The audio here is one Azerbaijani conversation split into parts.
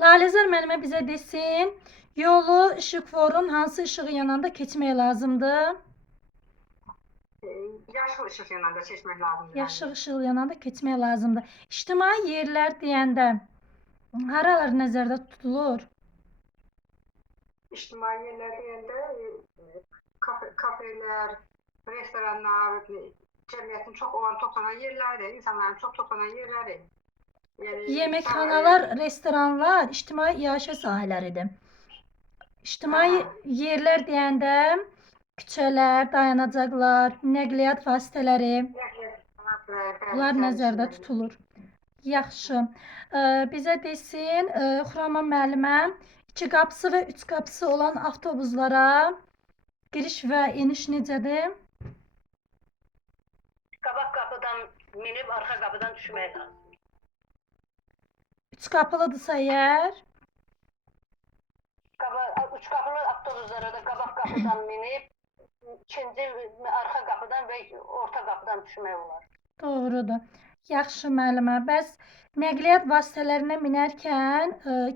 Lalezer müəllimə bizə desin, yolu işıqforun hansı ışığı yananda keçmək lazımdır? Yaşıl ışık yanında seçmek lazımdır. Yaşıl ışığı yananda keçmək lazımdır. İctimai yerlər deyəndə haralar nəzərdə tutulur? İctimai yerler deyəndə kafeler, restoranlar, cəmiyyətin çox olan toplanan yerləri, insanların çox toplanan yerləri. Yeməkxanalar, restoranlar, ictimai iaşə sahələridir. İctimai yerlər deyəndə küçələr, dayanacaqlar, nəqliyyat vasitələri, bunlar nəzərdə tutulur. Yaxşı. Bizə desin, Xurama müəllimə, 2 qapısı və 3 qapısı olan avtobuslara giriş və eniş necədir? Qabaq qapıdan minib arxa qapıdan düşmək lazım. 3 qapılıdırsa əgər, 3 qapılı avtobuslara da qabaq qapıdan minib ikinci arxa qapıdan və orta qapıdan düşmək olar. doğrudur. Yaxşı müəllimə, bəs nəqliyyat vasitələrinə minərkən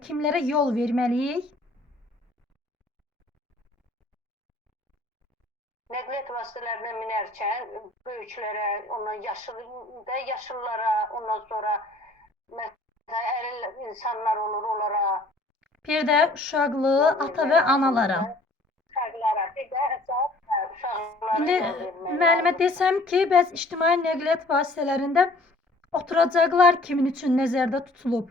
kimlərə yol verməliyik? Nəqliyyat vasitələrinə minərkən böyüklərə, ondan yaşlılara, ondan sonra məsələn əril insanlar olur onlara. Bir də uşaqlı ata və analara. Uşaqlara, bir də əsas uşaqlara İndi yol vermək müəllimə lazım. desəm ki, bəs ictimai nəqliyyat vasitələrində oturacaqlar kimin üçün nəzərdə tutulub?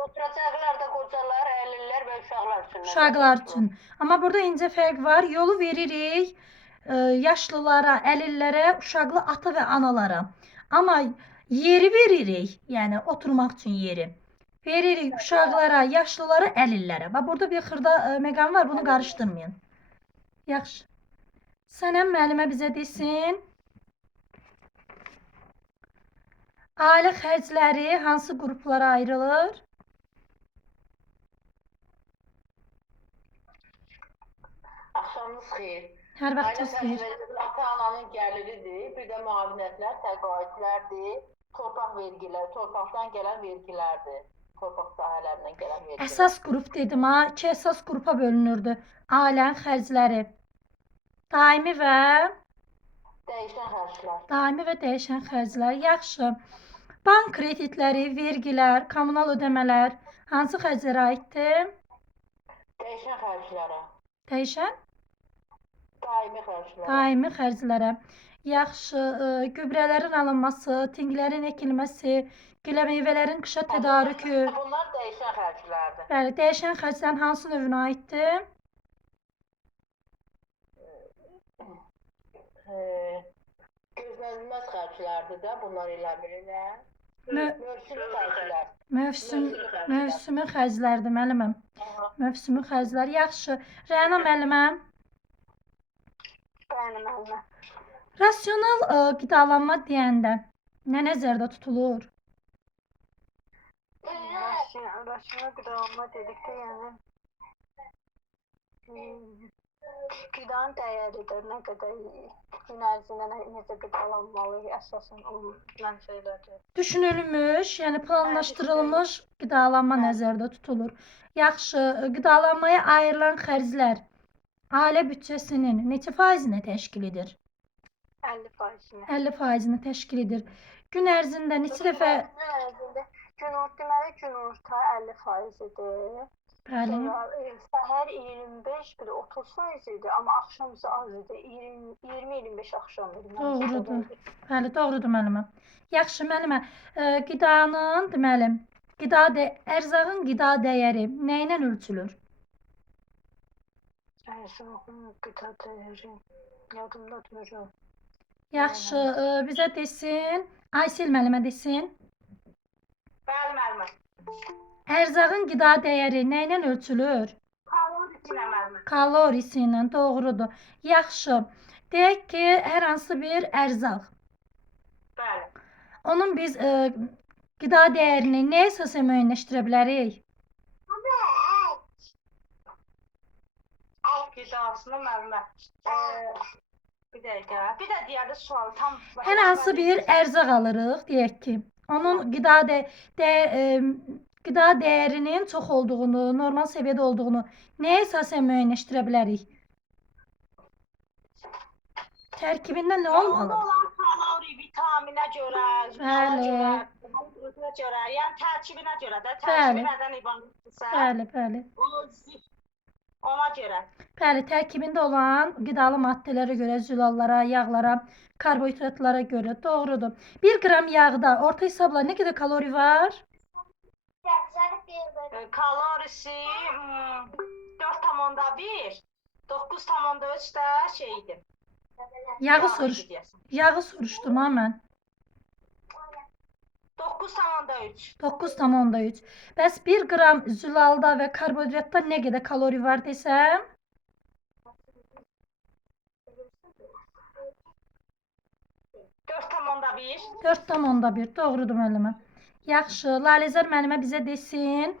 Oturacaqlar da qocalar, əlillər və uşaqlar üçün. Uşaqlar üçün. Amma burada incə fərq var. Yolu veririk yaşlılara, əlillərə, uşaqlı ata və analara. Amma yeri veririk, yəni oturmaq üçün yeri. Veririk uşaqlara, yaşlılara, əlillərə. Bax burada bir xırda məqam var, bunu qarışdırmayın. Yaxşı. Sənəm müəllimə bizə desin. Ailə xərcləri hansı qruplara ayrılır? Axşamınız xeyir. Hər Ailə vaxtınız xeyir. xərcləri ata-ananın gəliridir, bir də müavinətlər, təqaüdlərdir, torpaq vergiləri, torpaqdan gələn vergilərdir. Torpaq sahələrindən gələn vergilər. Əsas qrup dedim ha, 2 əsas qrupa bölünürdü. Ailənin xərcləri. Daimi və dəyişən xərclər. Yaxşı. Bank kreditləri, vergilər, kommunal ödəmələr hansı xərclərə aiddir? Dəyişən xərclərə, Dəyişən? daimi xərclərə. Daimi xərclərə. Yaxşı. Gübrələrin alınması, tinglərin əkilməsi, gilə meyvələrin qışa tədarükü. Bunlar dəyişən xərclərdir. Bəli, dəyişən xərclərin hansı növünə aiddir? Gözlənilməz xərclərdir də bunlar elə bilirlər. Mö- Mövsümi xərclər. Mövsümü xərclərdir müəlliməm. Mövsümü xərclər. Yaxşı. Rəna müəllimə, Bəli, müəllimə. rasional qidalanma deyəndə nə nəzərdə tutulur? Rasyonel qidalanma dedikdə, yəni qidanın dəyəridir, nə qədər gün ərzində necə qidalanmalı, əsasən olunan şeylərdir. Düşünülmüş, yəni planlaşdırılmış qidalanma nəzərdə tutulur. Yaxşı. Qidalanmaya ayrılan xərclər ailə büdcəsinin neçə faizini təşkil edir? 50%. 50%-ni təşkil edir. Gün ərzində neçə dəfə? Gün ərzində deməli günorta 50%-dir. Bəli. Səhər 25, bir də 30% idi, amma axşam isə az idi. 20-25 axşam idi. Doğrudur. Bəli, doğrudur müəllimə. Yaxşı müəllimə, qidanın, deməli, ərzağın qida dəyəri nə ilə ölçülür? Ərzağın qida dəyəri yadımda deyil. Yaxşı, bizə desin, Aysel müəllimə desin. Bəli, müəllimə. Ərzağın qida dəyəri nə ilə ölçülür? Kalorisi ilə müəllimə. Kalorisi ilə, doğrudur. Yaxşı. Deyək ki, hər hansı bir ərzaq. Bəli. Onun biz qida dəyərini nə əsasən müəyyənləşdirə bilərik? Qidasını müəllimə. Bir dəqiqə. Bir də digər sual tam. Hər hansı bir ərzaq alırıq, deyək ki, onun qida qida dəyərinin çox olduğunu, normal səviyyədə olduğunu nəyə əsasən müəyyənləşdirə bilərik? Tərkibində nə Yolda olmalı? olan kalori, vitaminə görə, Bəli. görə, yəni tərkibinə görə də, Bəli. tərkibi nədən ibarətdirsə, Bəli, bəli. ona görə. Bəli, tərkibində olan qidalı maddələrə görə, zülallara, yağlara, karbohidratlara görə doğrudur. 1 qram yağda orta hesabla nə qədər kalori var? Kalorisi 4,1, 9,3 də şeydir. Yağı soruşdum ha mən. 9,3. 9,3. Bəs 1 qram zülalda və karbohidratda nə qədər kalori var desəm? 4,1. 4,1. Doğrudur müəllimə. Yaxşı, Laləzər müəllimə bizə desin.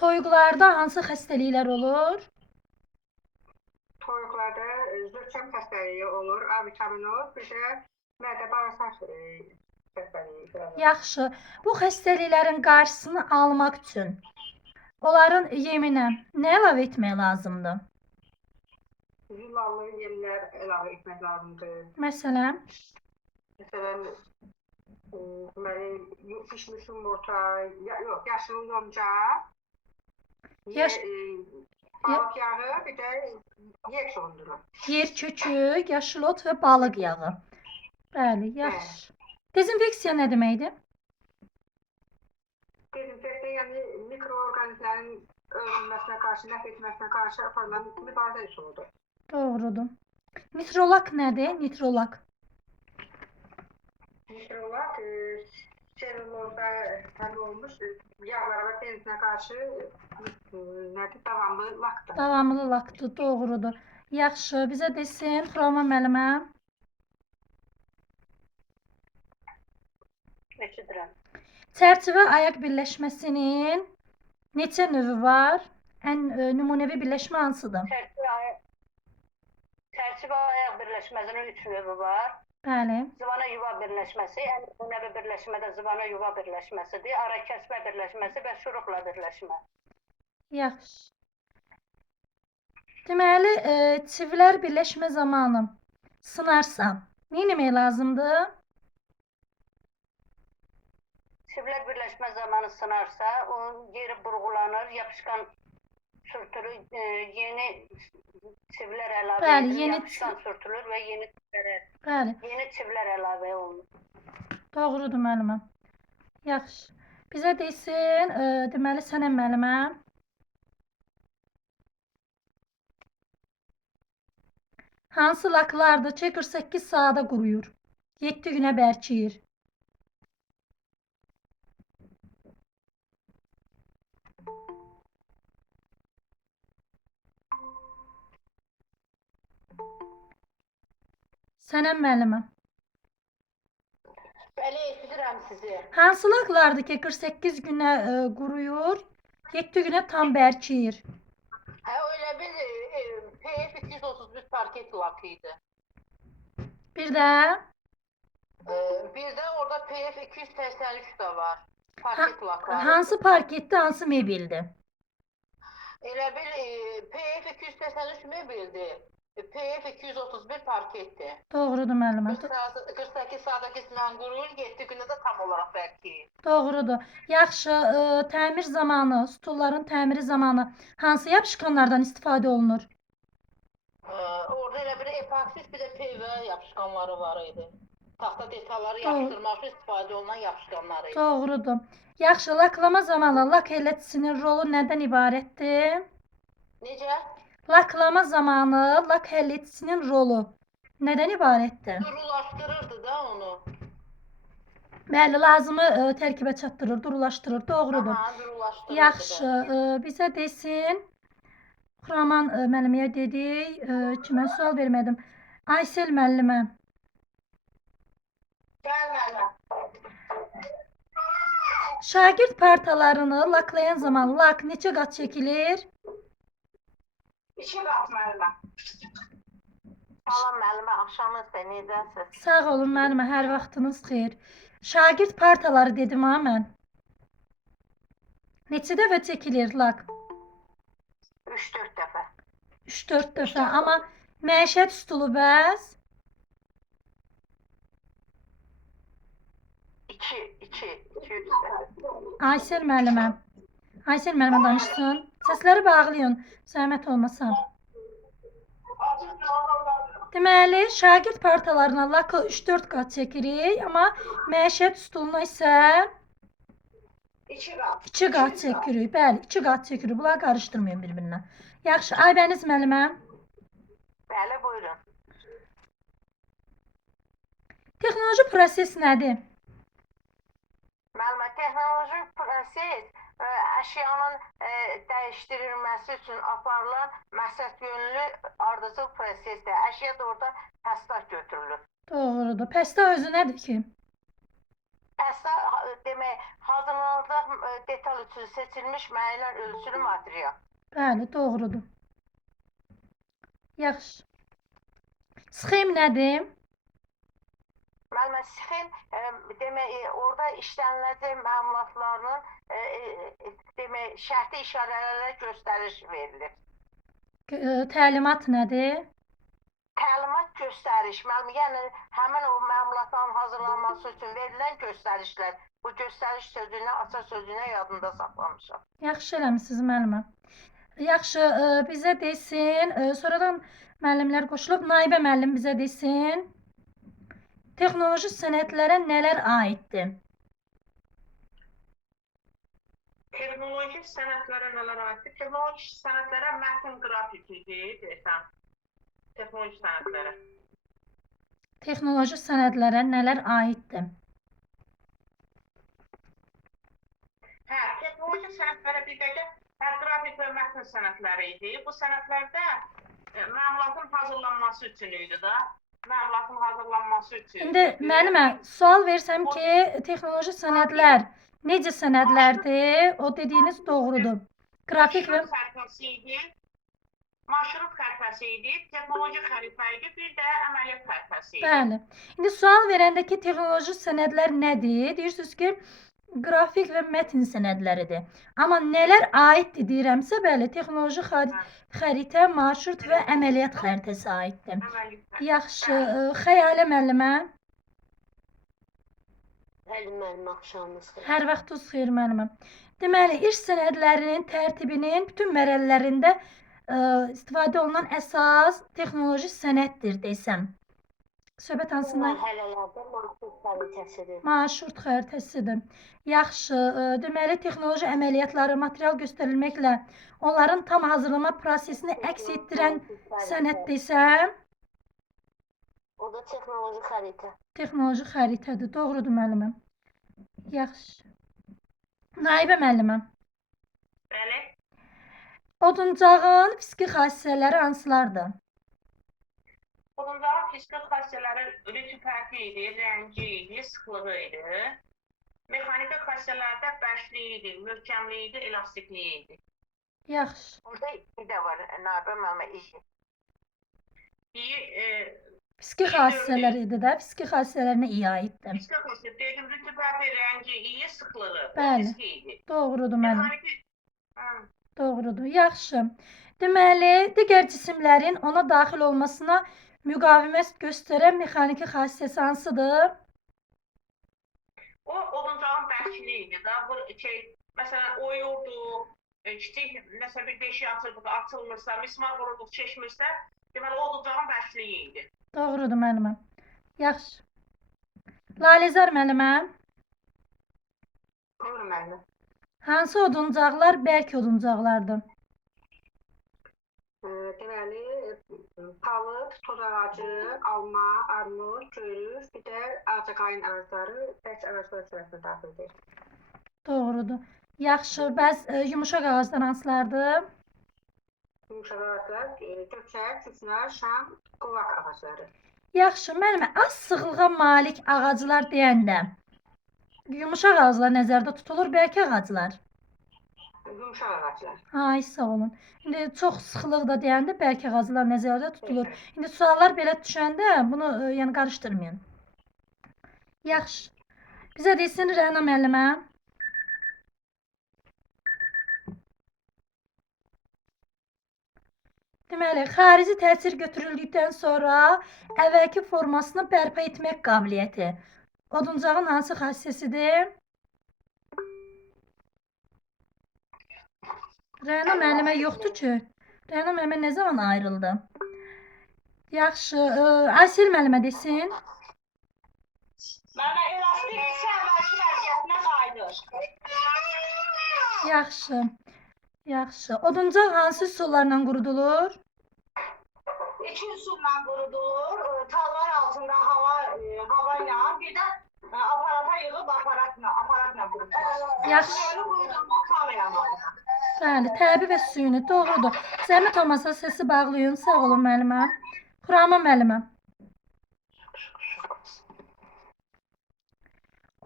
Toyuqlarda hansı xəstəliklər olur? Toyuqlarda zökəm xəstəliyi olur, A vitamini olur, bir də mədə-bağırsaq xəstəliyi. Yaxşı. Bu xəstəliklərin qarşısını almaq üçün onların yeminə nə əlavə etmək lazımdır? Zülallı yemlər əlavə etmək lazımdır. Məsələn, Məsələn, deməli, pişmiş yumurta, yox, yaşıl yonca, balıq yağı, bir də yer sonduru. yer kökü, yaşıl ot və balıq yağı. Bəli, yaxşı. Dezinfeksiya nə deməkdir? Dezinfeksiya, yəni mikroorqanizmlərin öldürülməsinə qarşı, nəf etməsinə qarşı aparılan mübarizə üsuludur. Doğrudur. Nitrolak nədir? Nitrolak. Nitrolak, selüloza həll olmuş yağlara və benzinə qarşı davamlı lakdır. Davamlı lakdır, doğrudur. Yaxşı, bizə desin, Xurama müəllimə. Eşidirəm. Çərçivə ayaq birləşməsinin neçə növü var? Ən nümunəvi birləşmə hansıdır? Çərçivə ayaq birləşməsinin 3 növü var. Bəli. Zıvana yuva birləşməsi, ən nümunəvi birləşmədə zıvana yuva birləşməsidir. Ara kəsmə birləşməsi və şuruqla birləşmə. Yaxşı. Deməli, çivilər birləşmə zamanı sınarsa, nə etmək lazımdır? Çivlər birləşmə zamanı sınarsa, onun yeri burğulanır, yapışqan sürtülür, yeni çivlər əlavə Bəli, edilir, yeni yapışqan sürtülür və Bəli, yeni çivlər əlavə olunur. doğrudur müəllimə. Yaxşı. Bizə desin, deməli Sənəm müəllimə. Hansı laklardır ki 48 saata quruyur? 7 günə bərkiyir. Sənəm müəllimə. Bəli, eşidirəm sizi. Hansı laklardır ki 48 günə quruyur, 7 günə tam bərkiyir? Hə, elə bir PF 231 parket lakı idi. Bir də Bir də orada PF 283 də var. Parket lakları. hansı parketdir, hansı mebeldir? Elə bir PF 283 mebeldir. PF 231 parketdir. Doğrudur müəllimə. 48 saata keçmən quruyur, 7 gündə də tam olaraq bərkiyir. Doğrudur. Yaxşı, təmir zamanı, stulların təmiri zamanı hansı yapışqanlardan istifadə olunur? Orada elə bir epoksit, bir də PV yapışqanları var idi. Taxta detalları yapışdırmaq üçün istifadə olunan yapışqanları idi. Doğrudur. Yaxşı, laklama zamanı lak həllətçisinin rolu nədən ibarətdir? Necə? Laklama zamanı lak həllətçisinin rolu nədən ibarətdir? Durulaşdırırdı da onu. Bəli, lazımı tərkibə çatdırır, durulaşdırır. Doğrudur. Aha, durulaşdırırdı. Yaxşı, bizə desin. Xuraman müəlliməyə dedik. Kimə sual vermədim? Aysel müəllimə. Gəl mənə. Şagird partalarını laklayan zaman lak neçə qat çəkilir? 2 qat mənə. Salam müəllimə, axşamınız xeyir, necəsiz? Sağ olun müəllimə, hər vaxtınız xeyir. Şagird partaları dedim ha mən. Neçə dəfə çəkilir lak? 3-4 dəfə. 3-4 dəfə. Amma məişət stulu bəs? 2-3 dəfə. Aysel müəllimə. Aysel müəllimə danışsın. Səsləri bağlayın. Zəhmət olmasa. Deməli, şagird partalarına lakı 3-4 qat çəkirik, amma məişət stuluna isə 2 qat. 2 qat çəkirik. Bəli, 2 qat çəkirik. Bunları qarışdırmayın bir-birinə. Yaxşı, Aybəniz müəllimə. Bəli, buyurun. Texnoloji proses nədir? Müəllimə, texnoloji proses əşyanın dəyişdirilməsi üçün aparılan məqsədyönlü ardıcıl prosesdir. Əşya da orada həssas götürülür. Doğrudur. Pəstə özü nədir ki? Pəstə demək, hazırlanacaq detal üçün seçilmiş müəyyən ölçülü material. Bəli, doğrudur. Yaxşı. Sxem nədir? Müəllimə, sxem demək, orada işləniləcək məlumatlarının demək, şərti işarələrlə göstəriş verilir. Təlimat nədir? Təlimat göstəriş, müəllimə, yəni həmin o məlumatların hazırlanması üçün verilən göstərişlər. Bu göstəriş sözünə, açar sözünə yadında saxlamışam. Yaxşı eləmisiniz müəllimə. Yaxşı, bizə desin, sonradan müəllimlər qoşulub, Naibə müəllim bizə desin. Texnoloji sənətlərə nələr aiddir? Texnoloji sənətlərə nələr aiddir? Texnoloji sənətlərə mətn qrafikidir, desəm. Texnoloji sənətlərə. Texnoloji sənətlərə nələr aiddir? Hə, texnoloji sənətlərə bir dəqiqə qrafik və mətn sənətləri idi. Bu sənətlərdə məlumatın hazırlanması üçün idi da. Məlumatın hazırlanması üçün. İndi müəllimə, sual versəm ki, texnoloji sənətlər necə sənətlərdir? O dediyiniz doğrudur. Qrafik və marşrut xəritəsi idi, texnoloji xəritə idi, bir də əməliyyat xəritəsi idi. Bəli. İndi sual verəndə ki, texnoloji sənədlər nədir? Deyirsiniz ki, qrafik və mətn sənədləridir. Amma nələr aiddir deyirəmsə, bəli, texnoloji xəritə, marşrut və əməliyyat xəritəsi aiddir. Yaxşı, Xəyalə müəllimə. Bəli, müəllimə, axşamınız xeyir. Hər vaxtınız xeyir müəllimə. Deməli, iş sənədlərinin tərtibinin bütün mərhələlərində istifadə olunan əsas texnoloji sənəddir desəm. Söhbət hansından? Mərhələlərdə marşrut xəritəsidir. Marşrut xəritəsidir. Yaxşı, deməli texnoloji əməliyyatları material göstərilməklə onların tam hazırlama prosesini əks etdirən sənəd desəm, O da texnoloji xəritə. texnoloji xəritədir. Doğrudur müəllimə. Yaxşı. Naibə müəllimə. Bəli. Oduncağın fiziki xassələri hansılardır? Oduncağın fiziki xassələri rütubəti idi, rəngi idi, sıxlığı idi. Mexaniki xassələrdə bərkliyi idi, möhkəmliyi idi, elastikliyi idi. Yaxşı. Orada iyi də var, Nabə müəllimə, iyi. İyi, Fiziki xassələri idi də, fiziki xassələrinə iyi aiddir. fiziki xassələr, dedim, rütubəti, rəngi iyi, sıxlığı, Bəli. fiziki idi. Doğrudur müəllim. Mexaniki, Doğrudur. Yaxşı. Deməli, digər cisimlərin ona daxil olmasına müqavimət göstərən mexaniki xassəsi hansıdır? o oduncağın bərkliyi idi da. Bu məsələn, oyurdu, kiçik nəsə bir deşik açılmırsa, mismar vurulduq, çeşmirsə, deməli oduncağın bərkliyi idi. Doğrudur müəllimə. Yaxşı. Laləzar müəllimə, Buyurun müəllimə. hansı oduncaqlar bərk oduncaqlardır? Deməli, palıd, toz ağacı, alma, armud, görür, bir də ağcaqayın ağacları bərk ağaclar sırasına daxildir. Doğrudur. Yaxşı. Bəs yumuşaq ağaclar hansılardır? Yumuşaq ağaclar, göçək, küçünar, şam, qovaq ağacları. Yaxşı. Müəllimə, az sıxlığa malik ağaclar deyəndə yumuşaq ağaclar nəzərdə tutulur, bərk ağaclar? Yumuşaq ağaclar. Ay, sağ olun. İndi çox sıxlıq da deyəndə bərk ağaclar nəzərdə tutulur. İndi suallar belə düşəndə bunu yəni qarışdırmayın. Yaxşı. Bizə desin Rəna müəllimə. Deməli, xarici təsir götürüldükdən sonra əvvəlki formasını bərpa etmək qabiliyyəti. Oduncağın hansı xassəsidir? Rəna müəllimə yoxdur ki. Rəna müəllimə nə zaman ayrıldı? Yaxşı, Aysel müəllimə desin. Mənə elastik isə əvvəlki vəziyyətinə qayıdır. Yaxşı. Yaxşı. Oduncaq hansı üsullarla qurudulur? İki üsulla qurudulur. Talvar altında hava ilə, bir də aparata yığıb aparatla qurudulur. Yaxşı. Süni qurudulma kamerayla. Bəli, təbii və süni doğrudur. Zəhmət olmasa səsi bağlayın. Sağ olun müəlliməm. Xurama müəlliməm.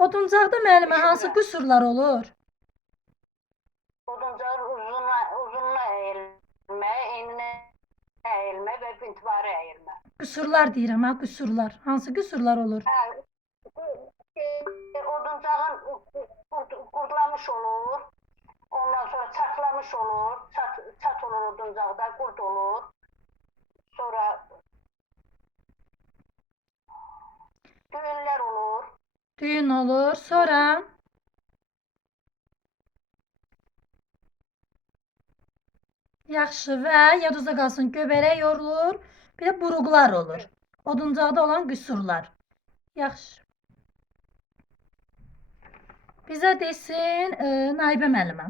Oduncaqda müəllimə hansı qüsurlar olur? Oduncağın uzunluğa əyilmə, enine əyilmə və bintvari əyilmə. Qüsurlar deyirəm ha, qüsurlar. Hansı qüsurlar olur? Oduncağın qurdlamış olur. Ondan sonra çatlamış olur. Çat olur oduncaqda, qurd olur. Sonra düğünlər olur. Düyün olur. Sonra yaxşı və yadınızda qalsın, göbələk yorulur. Bir də buruqlar olur. Oduncaqda olan qüsurlar. Yaxşı. Bizə desin Naibə müəllimə.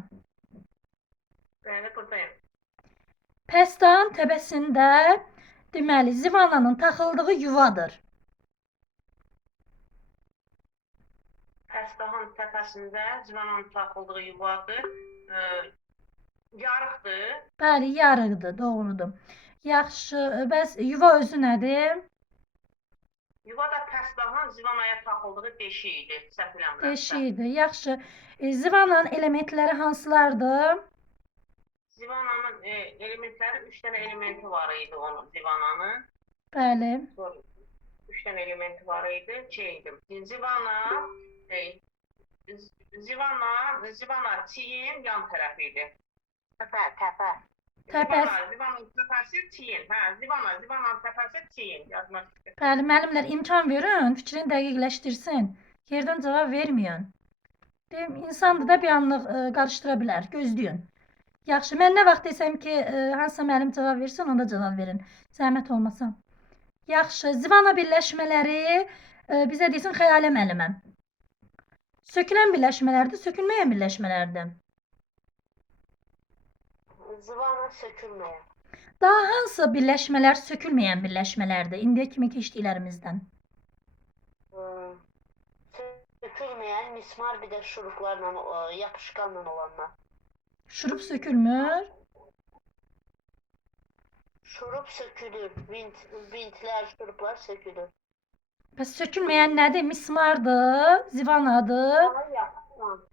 Bəli, buradayım. Pəstan təbəsində deməli zivananın taxıldığı yuvadır. Pəstahın təpəsində zivanın taxıldığı yuvadır. Yarıqdır. Bəli, yarıqdır, doğrudur. Yaxşı, bəs yuva özü nədir? Yuva da pəstahın zivanaya taxıldığı deşik idi, səhv eləmirəmsə. Deşikdir. Yaxşı. Zivananın elementləri hansılardır? Zivananın elementləri 3 dənə elementi var idi onun zivananın. Bəli. 3 dənə elementi var idi. Zivana çiyin yan tərəfi idi. Təpə. Zivanın təpəsi çiyin. Hə, zivanın təpəsi çiyin. Yadıma düşdü. Bəli, müəllimlər imkan verin, fikrini dəqiqləşdirsin. Yerdən cavab verməyin. Deyim, insan da bir anlıq qarışdıra bilər. Gözləyin. Yaxşı, mən nə vaxt desəm ki, hansısa müəllim cavab versin, onda cavab verin. Zəhmət olmasa. Yaxşı, zivana birləşmələri bizə desin Xəyalə müəllimə. Sökülən birləşmələrdir, sökülməyən birləşmələrdir. Zivana sökülməyən. Daha hansı birləşmələr sökülməyən birləşmələrdir indiyə kimi keçdiklərimizdən? Sökülməyən mismar bir də şuruplarla, yapışqanla olanlar. Şurup sökülmür. Şurup sökülür, vintlər, şuruplar sökülür. Bəs sökülməyən nədir? Mismardır, zivanadır,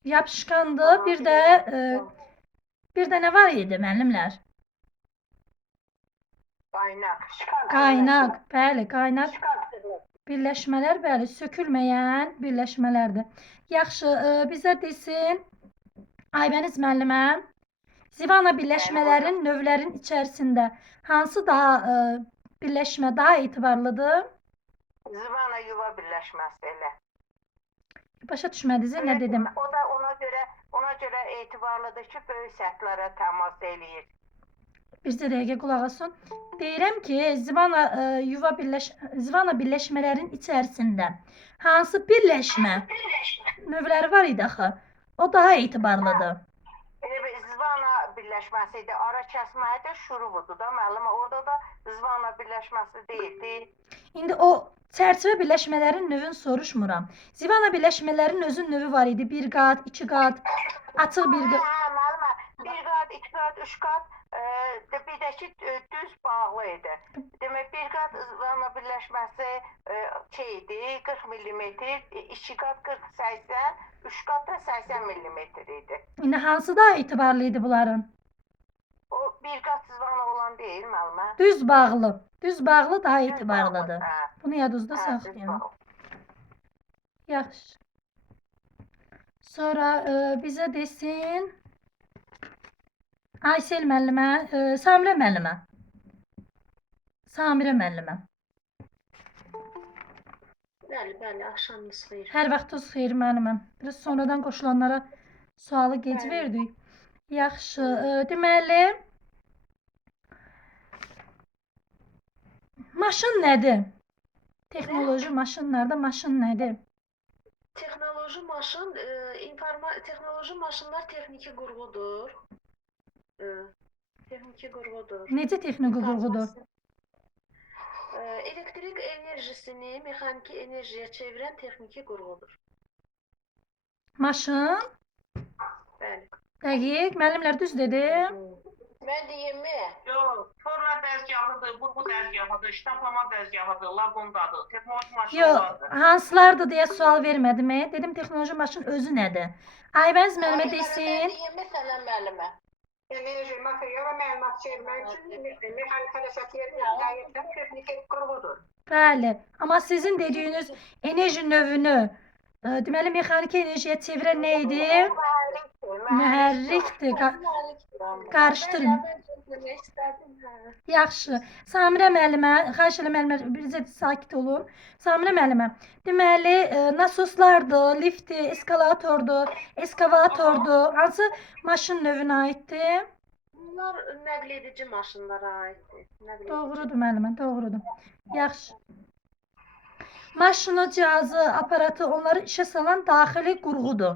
yapışqandır, bir də nə var idi müəllimlər? Qaynaq. Qaynaq, bəli, qaynaq birləşmələr, bəli, sökülməyən birləşmələrdir. Yaxşı, bizə desin Aybəniz müəllimə, zivana birləşmələrin növlərin içərisində hansı birləşmə daha etibarlıdır? Zivana yuva birləşməsi elə. Başa düşmədiniz, nə dedim? O da ona görə etibarlıdır ki, böyük səthlərə təmas eləyir. Bircə dəqiqə qulaq asın. Deyirəm ki, zivana birləşmələrin içərisində hansı birləşmə növləri var idi axı? O daha etibarlıdır. Zivana birləşməsi idi, ara kəsməyi də şurubudur da müəllimə. Orada da zivana birləşməsi deyildi. İndi o çərçivə birləşmələrin növünü soruşmuram. Zivana birləşmələrin özün növü var idi. 1 qat, 2 qat, açıq bir qat. Hə, müəllimə. 1 qat, 2 qat, 3 qat, bir də ki düz bağlı idi. Demək 1 qat zivana birləşməsi idi, 40 mm, 2 qat 40-80, 3 qat da 80 mm idi. İndi hansı daha etibarlı idi bunların? O 1 qat zivana olan deyil müəllimə. Düz bağlı. Düz bağlı daha etibarlıdır. Hə. Bunu yadınızda Hə, saxlayın. düz Yaxşı. Sonra bizə desin Aysel müəllimə, Samirə müəllimə. Samirə müəllimə. Bəli, axşamınız xeyir. Hər vaxtınız xeyir müəlliməm. Biraz sonradan qoşulanlara sualı gec Bəli. verdik. Yaxşı, deməli maşın nədir? Texnoloji maşınlarda maşın nədir? Texnoloji maşın, texnoloji maşınlar texniki qurğudur. Texniki qurğudur. Necə texniki qurğudur? Elektrik enerjisini mexaniki enerjiyə çevirən texniki qurğudur. Maşın? Bəli. Dəqiq, müəllimlər düz dedi. Mən deyimmi? Yox, torna dəzgahıdır, burğu dəzgahıdır, ştampama dəzgahıdır, laqondadır, texnoloji Yox, maşınlardır. hansılardır deyə sual vermədim. Dedim texnoloji maşın özü nədir? Aybəniz müəllimə desin. Mən deyimmi sənə müəllimə? Enerji, material və məlumat çevirmək üçün mexanik hərəkətiyyətin texniki qurğudur. Bəli, amma sizin dediyiniz enerji növünü deməli mexaniki enerjiyə çevirən nə idi? Mühərrikdir. Qarışdırın. Demək istədim. Yaxşı. Samirə müəllimə, xahiş edirəm müəllimə bizə sakit olun. Samirə müəllimə, deməli nasoslardır, liftdir, eskalatordur, eskavatordur. Hansı maşın növünə aiddir? Bunlar nəql edici maşınlara aiddir. Doğrudur müəllimə, doğrudur. Yaxşı. Maşını, cihazı, aparatı onları işə salan daxili qurğudur.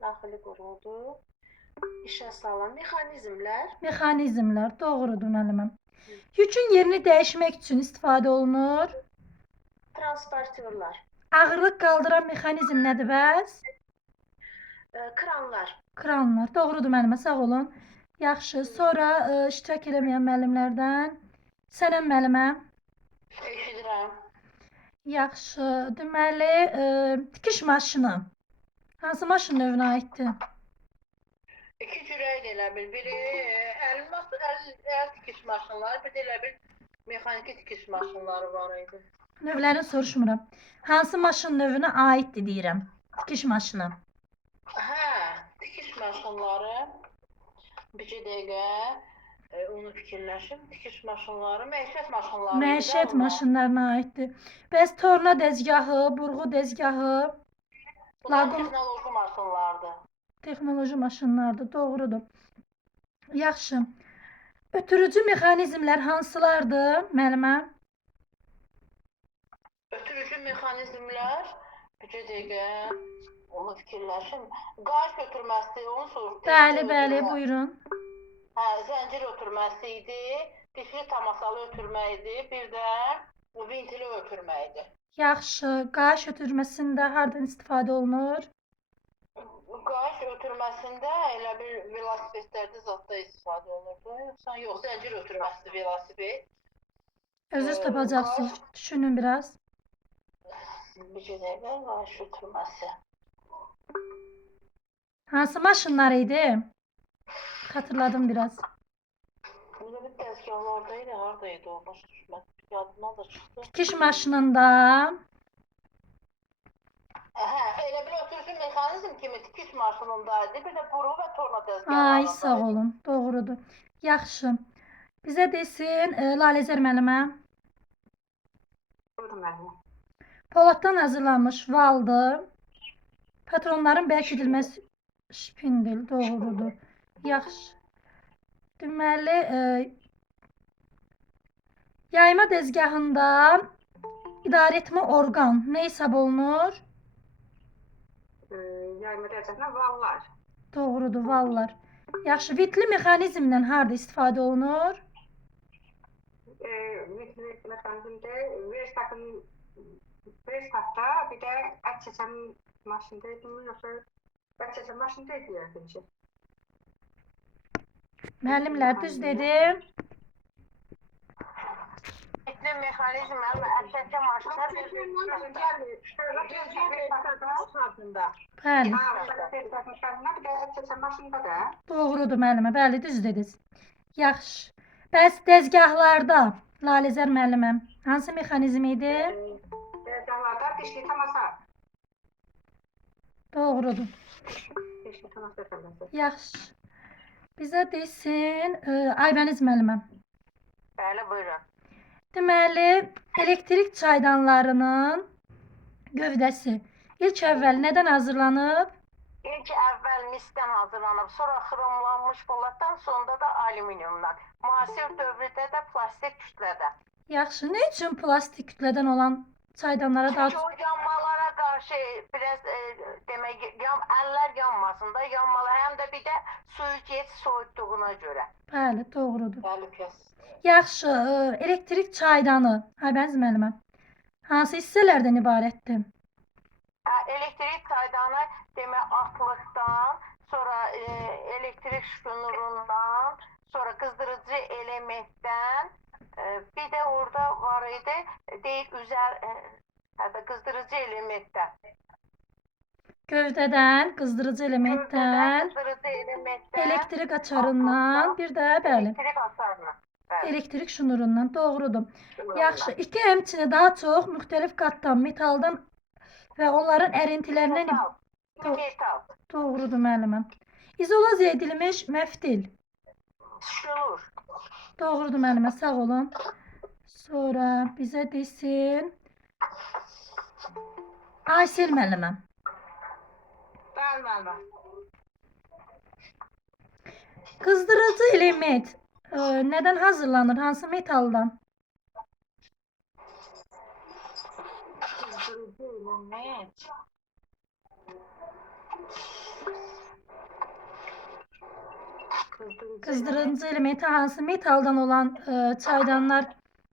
Daxili qurğudur. İşə salan mexanizmlər. Mexanizmlər, doğrudur müəlliməm. Yükün yerini dəyişmək üçün istifadə olunur. Transportyorlar. Ağırlıq qaldıran mexanizm nədir bəs? Kranlar. Kranlar. Doğrudur müəllimə, sağ olun. Yaxşı. Sonra iştirak eləməyən müəllimlərdən Sənəm müəllimə. Eşidirəm. Yaxşı. Deməli, tikiş maşını hansı maşın növünə aiddir? İki cürə elə bil. Biri əl tikiş maşınları, bir də elə bil mexaniki tikiş maşınları var idi. Növlərini soruşmuram. Hansı maşın növünə aiddir deyirəm. Tikiş maşını. Hə, tikiş maşınları. Bir dəqiqə onu fikirləşim. Tikiş maşınları, məişət maşınları. Məişət maşınlarına aiddir. Bəs torna dəzgahı, burğu dəzgahı, Bunlar laqon texnoloji maşınlardır. texnoloji maşınlardır. Doğrudur. Yaxşı. Ötürücü mexanizmlər hansılardır müəllimə? Ötürücü mexanizmlər, bir dəqiqə onu fikirləşim. Qaz götürməsi, onu soruşdum. Bəli, buyurun. Hə, zəncir ötürməsi idi, difli tamasalı ötürmə idi, bir də vintili ötürmə idi. Yaxşı. Qaş ötürməsində hardan istifadə olunur? Qaz ötürməsində elə bir velosipedlərdə zətdə istifadə olunurdu. Yoxsa yox, zəncir ötürməsi velosiped. Özünüz tapacaqsınız. Düşünün biraz. Bir dəqiqə qaz ötürməsi. Hansı maşınlar idi? Xatırladım biraz. Belə bir dəzgahlardaydı, haradaydı o başa düşmədim. Yadımdan da çıxdı. Tikiş maşınında Hə, elə bir ötürücü mexanizm kimi tikiş maşınındaydı. Bir də burğu və torna dəzgahı. ay sağ olun. Doğrudur. Yaxşı. Bizə desin Laləzər müəllimə. Buyurun müəllimə. Poladdan hazırlanmış valdır. Patronların bərkidilməsi şpindel. Doğrudur. Yaxşı. Deməli yayma dəzgahında idarəetmə orqan nə hesab olunur? Yayma dərəcəsində vallar. Doğrudur, vallar. Yaxşı, vitli mexanizmdən harda istifadə olunur? Mexanizmdə Verstatda bir də ət çəkən maşında idimi, yoxsa ət çəkən maşında idi yəqin ki. Müəllimlər düz dedim. Etli mexanizm həm əlçəkə maşınlar Bəli. Bir də ət çəkən maşında da. Doğrudur müəllimə. Bəli, düz dediniz. Yaxşı. Bəs dəzgahlarda Laləzər müəlliməm hansı mexanizm idi? Dəzgahlarda dişli tamasa. Doğrudur. Dişli tamasa təbəssüm. Yaxşı. Bizə desin, Aybəniz müəllimə. Bəli, buyurun. Deməli, elektrik çaydanlarının gövdəsi ilk əvvəl nədən hazırlanıb? İlk əvvəl misdən hazırlanıb, sonra xromlanmış poladdan, sonra da alüminiumdan. Müasir dövrdə də plastik kütlədə. Yaxşı, nə üçün plastik kütlədən olan çaydanlara daha Çünki o yanmalara qarşı biraz demək, əllər yanmasın da, yanmalar həm də bir də suyu gec soyutduğuna görə. Bəli, doğrudur. Təhlükəsiz. Yaxşı, elektrik çaydanı, Aybəniz müəllimə, hansı hissələrdən ibarətdir? Elektrik çaydanı demək atlıqdan, sonra elektrik şnurundan, sonra qızdırıcı elementdən, bir də orada var idi, deyək hətta qızdırıcı elementdən. Gövdədən, qızdırıcı elementdən, Qızdırıcı elementdən, elektrik açarından, bir də bəli, elektrik açarından. Bəli. elektrik şnurundan, doğrudur. Yaxşı, iki həmçinin daha çox müxtəlif qatdan, metaldan və onların ərintilərindən Metal. doğrudur müəlliməm. İzolasiya edilmiş məftil. Şnur. Doğrudur müəllimə, sağ olun. Sonra bizə desin Aysel müəlliməm. Bəli, müəllimə. Qızdırıcı element nədən hazırlanır? Hansı metaldan? Qızdırıcı element. Qızdırıcı elementi hansı metaldan olan çaydanlar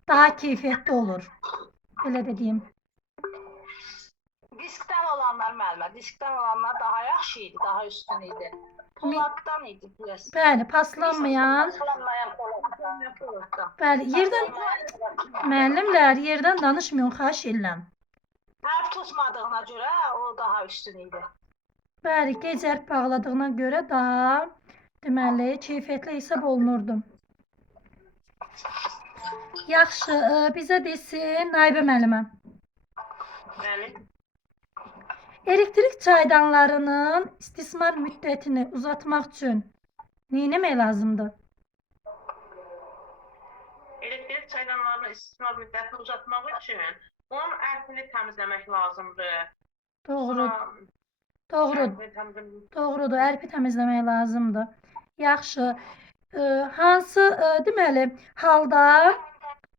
daha keyfiyyətli olur? Belə də deyim. Diskdən olanlar müəllimə, diskdən olanlar daha yaxşı idi, daha üstün idi. Poladdan idi biraz. Bəli, paslanmayan, Poladdan. bəli, yerdən müəllimlər yerdən danışmayın, xahiş edirəm. Hərf tutmadığına görə o daha üstün idi. Bəli, gecər bağladığına görə daha deməli keyfiyyətli hesab olunurdu. Yaxşı, bizə desin Naibə müəllimə. Bəli. Elektrik çaydanlarının istismar müddətini uzatmaq üçün nə etmək lazımdır? Elektrik çaydanlarının istismar müddətini uzatmaq üçün onun ərkini təmizləmək lazımdır. Doğru, doğrudur. Ərpi təmizləmək lazımdır. Yaxşı. Hansı deməli halda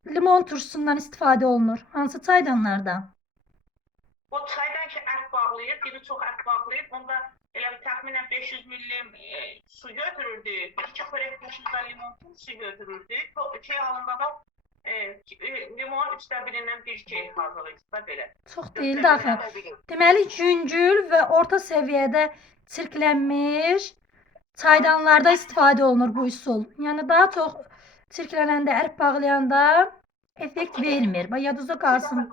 limon turşusundan istifadə olunur? Hansı çaydanlarda? O çaydan ki ət bağlayır, biri çox ət bağlayır, onda elə bir təxminən 500 millim su götürürdük, 2 xörək qaşığı limon turşusu götürürdük. Şey halında da limon 1/3-dən 1 keyik hazırlayırsa belə. Çox deyildi axı. Deməli yüngül və orta səviyyədə çirklənmiş çaydanlarda istifadə olunur bu üsul. Yəni daha çox çirklənəndə, ərp bağlayanda effekt vermir. Bax yadınızda qalsın.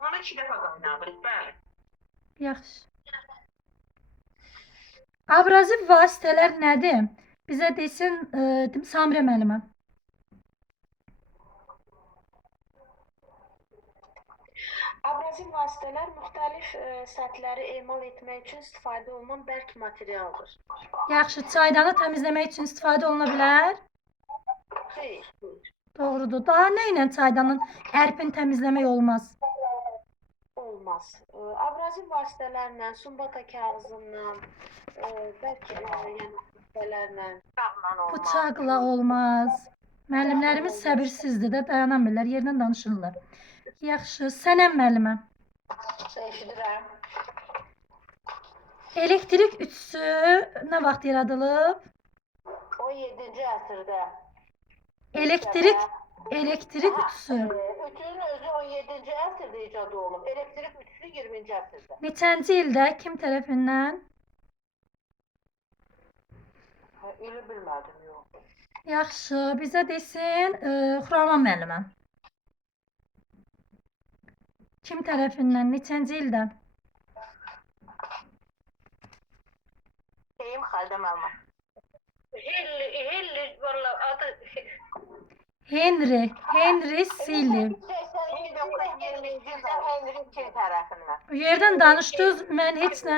Onu 2 dəfə qaynadırıq, bəli. Yaxşı. Abraziv vasitələr nədir? Bizə desin Samira müəllimə. Abraziv vasitələr müxtəlif səthləri emal etmək üçün istifadə olunan bərk materialdır. Yaxşı, çaydanı təmizləmək üçün istifadə oluna bilər? Xeyr. Doğrudur. Daha nə ilə çaydanın ərpini təmizləmək olmaz? Olmaz. Abraziv vasitələrlə, sumbata kağızından, bəlkə yəni vasitələrlə Bıçaqla olmaz. Müəllimlərimiz səbirsizdir də, dayana bilirlər, yerdən danışırlar. Yaxşı, Sənəm müəllimə. Eşidirəm. Elektrik ütüsü nə vaxt yaradılıb? 17-ci əsrdə. Elektrik ütüsü. Ütünün özü 17-ci əsrdə icad olunub. Elektrik ütüsü 20-ci əsrdə. Neçənci ildə, kim tərəfindən? İli bilmədim, yox. Yaxşı, bizə desin Xuraman müəllimə. Kim tərəfindən, neçənci ildə? Deyim Xaldə müəllimə. Hilli, valla adı Henry Silli. 1920-ci ildə Henry Kill tərəfindən. Yerdən danışdınız, mən heç nə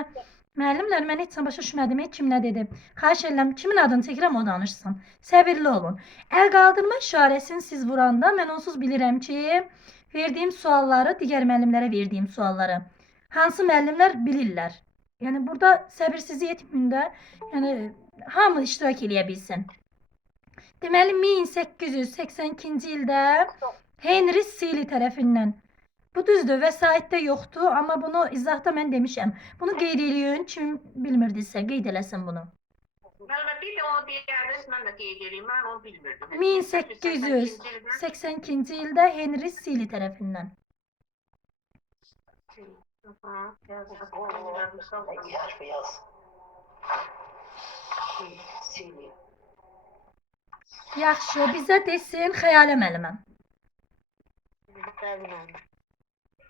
Müəllimlər, mən heç başa düşmədim, kim nə dedi. Xahiş edirəm, kimin adını çəkirəm, o danışsın. Səbirli olun. Əl qaldırma işarəsini siz vuranda mən onsuz bilirəm ki, verdiyim sualları, digər müəllimlərə verdiyim sualları hansı müəllimlər bilirlər. Yəni burada səbirsizlik etməyin də, yəni hamı iştirak eləyə bilsin. Deməli 1882-ci ildə Henry Seeley tərəfindən. Bu düzdür, vəsaitdə yoxdur, amma bunu izahda mən demişəm. Bunu qeyd eləyin, kim bilmirdisə qeyd eləsin bunu. Müəllimə, bir də onu deyərdiniz, mən də qeyd edeyim, mən onu bilmirdim. 1882-ci ildə Henry Seeley tərəfindən. Harfi yaz. Sili. Yaxşı, bizə desin Xəyalə müəllimə. Müəllimə.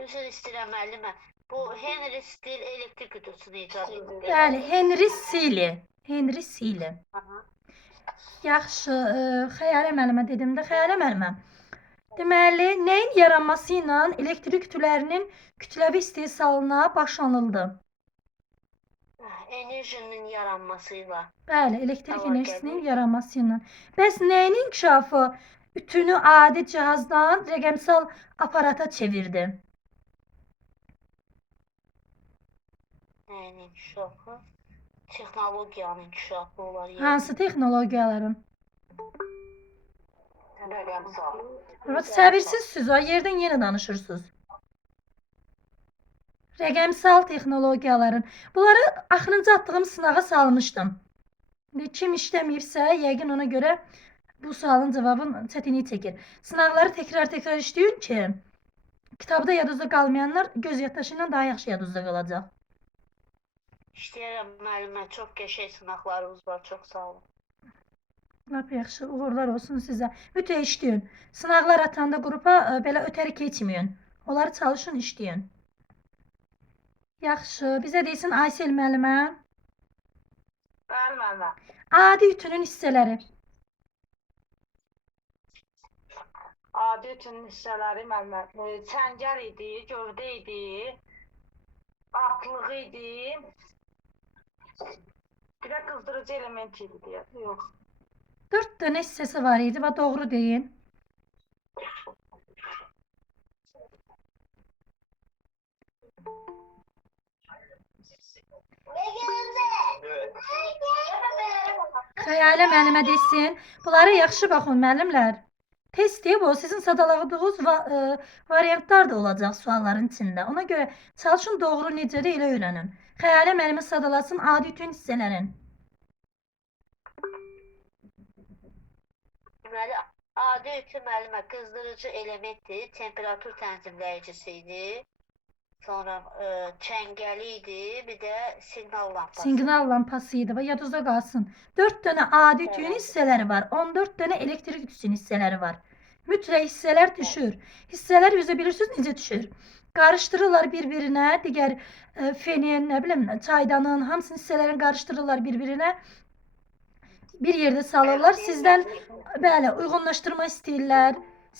Üzr istəyirəm müəllimə. Bu Henry Steele elektrik qutusunu icad etdi. Bəli, Henry Seeley. Henry Seeley. Yaxşı, Xəyalə müəllimə dedim də, Xəyalə müəllimə. Deməli, nəyin yaranması ilə elektrik kütlələrinin kütləvi istehsalına başlanıldı? Enerjinin yaranmasıyla. Bəli, elektrik enerjisinin yaranması ilə. Bəs nəyin inkişafı ütünü adi cihazdan rəqəmsal aparata çevirdi? Nəyin inkişafı? Texnologiyanın inkişafı olar. Hansı texnologiyaların? Rəqəmsal. Səbirsizsiniz, o yerdən yenə danışırsınız. Rəqəmsal texnologiyaların. Bunları axırıncı atdığım sınağa salmışdım. Kim işləməyibsə, yəqin ona görə bu sualın cavabını çətinlik çəkir. Sınaqları təkrar işləyin ki, kitabda yadınızda qalmayanlar göz yaddaşı ilə daha yaxşı yadınızda qalacaq. İşləyərəm müəllimə, çox qəşəng sınaqlarımız var, çox sağ olun. Lap yaxşı, uğurlar olsun sizə. Mütləq işləyin. Sınaqlar atanda qrupa belə ötəri keçməyin. Onları çalışın, işləyin. Yaxşı, bizə deyilsin Aysel müəllimə. Bəli, müəllimə. Adi ütünün hissələri. Adi ütünün hissələri müəllimə. Çəngəl idi, gövdə idi, atlıq idi. Bir də qızdırıcı element idi deyə. Yox. 4 dənə hissəsi var idi və doğru deyin. Xəyalə müəllimə desin. Bunlara yaxşı baxın müəllimlər. Test deyə bu sizin sadaladığınız variantlar da olacaq sualların içində. Ona görə çalışın doğru necədir elə öyrənin. Xəyalə müəllimə sadalasın adi ütün hissələrin. Deməli, adi ütü müəllimə qızdırıcı elementdir, temperatur tənzimləyicisi idi. Sonra çəngəli idi, bir də siqnal lampası. Siqnal lampası idi və yadınızda qalsın. 4 dənə adi ütünün hissələri var. 14 dənə elektrik ütüsünün hissələri var. Mütləq hissələr düşür. Hissələr üzə bilirsiniz necə düşür? Qarışdırırlar bir-birinə, digər fenin, nə bilim, çaydanın, hamısının hissələrini qarışdırırlar bir-birinə. Bir yerdə salırlar. Sizdən bəli, uyğunlaşdırma istəyirlər,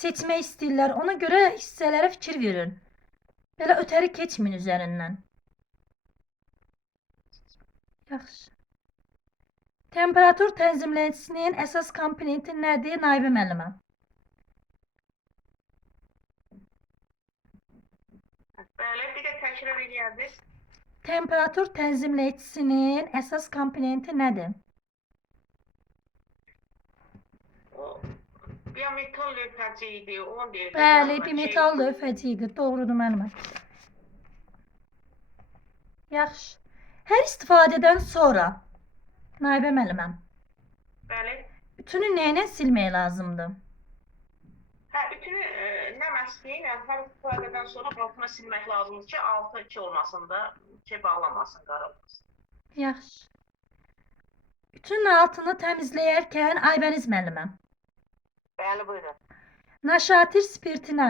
seçmək istəyirlər. Ona görə hissələrə fikir verin. Belə ötəri keçmin üzərindən. Yaxşı. Temperatur tənzimləyicisinin əsas komponenti nədir? Naibə müəllimə. Bəli, bir də təkrar edərdiniz. Temperatur tənzimləyicisinin əsas komponenti nədir? Bimetal lövhəci idi, onu deyirdim. Bəli, bimetal lövhəci idi. Doğrudur müəllimə. Yaxşı. Hər istifadədən sonra Naibə müəllimə. Bəli. Ütünü nə ilə silmək lazımdır? Hə, ütünü nə məsləyin, yəni hər istifadədən sonra altına silmək lazımdır ki, altı iki olmasın da, bağlamasın, qaralmasın. Yaxşı. Ütünün altını təmizləyərkən Aybəniz müəllimə. Bəli, buyurun. Naşatir spirtinə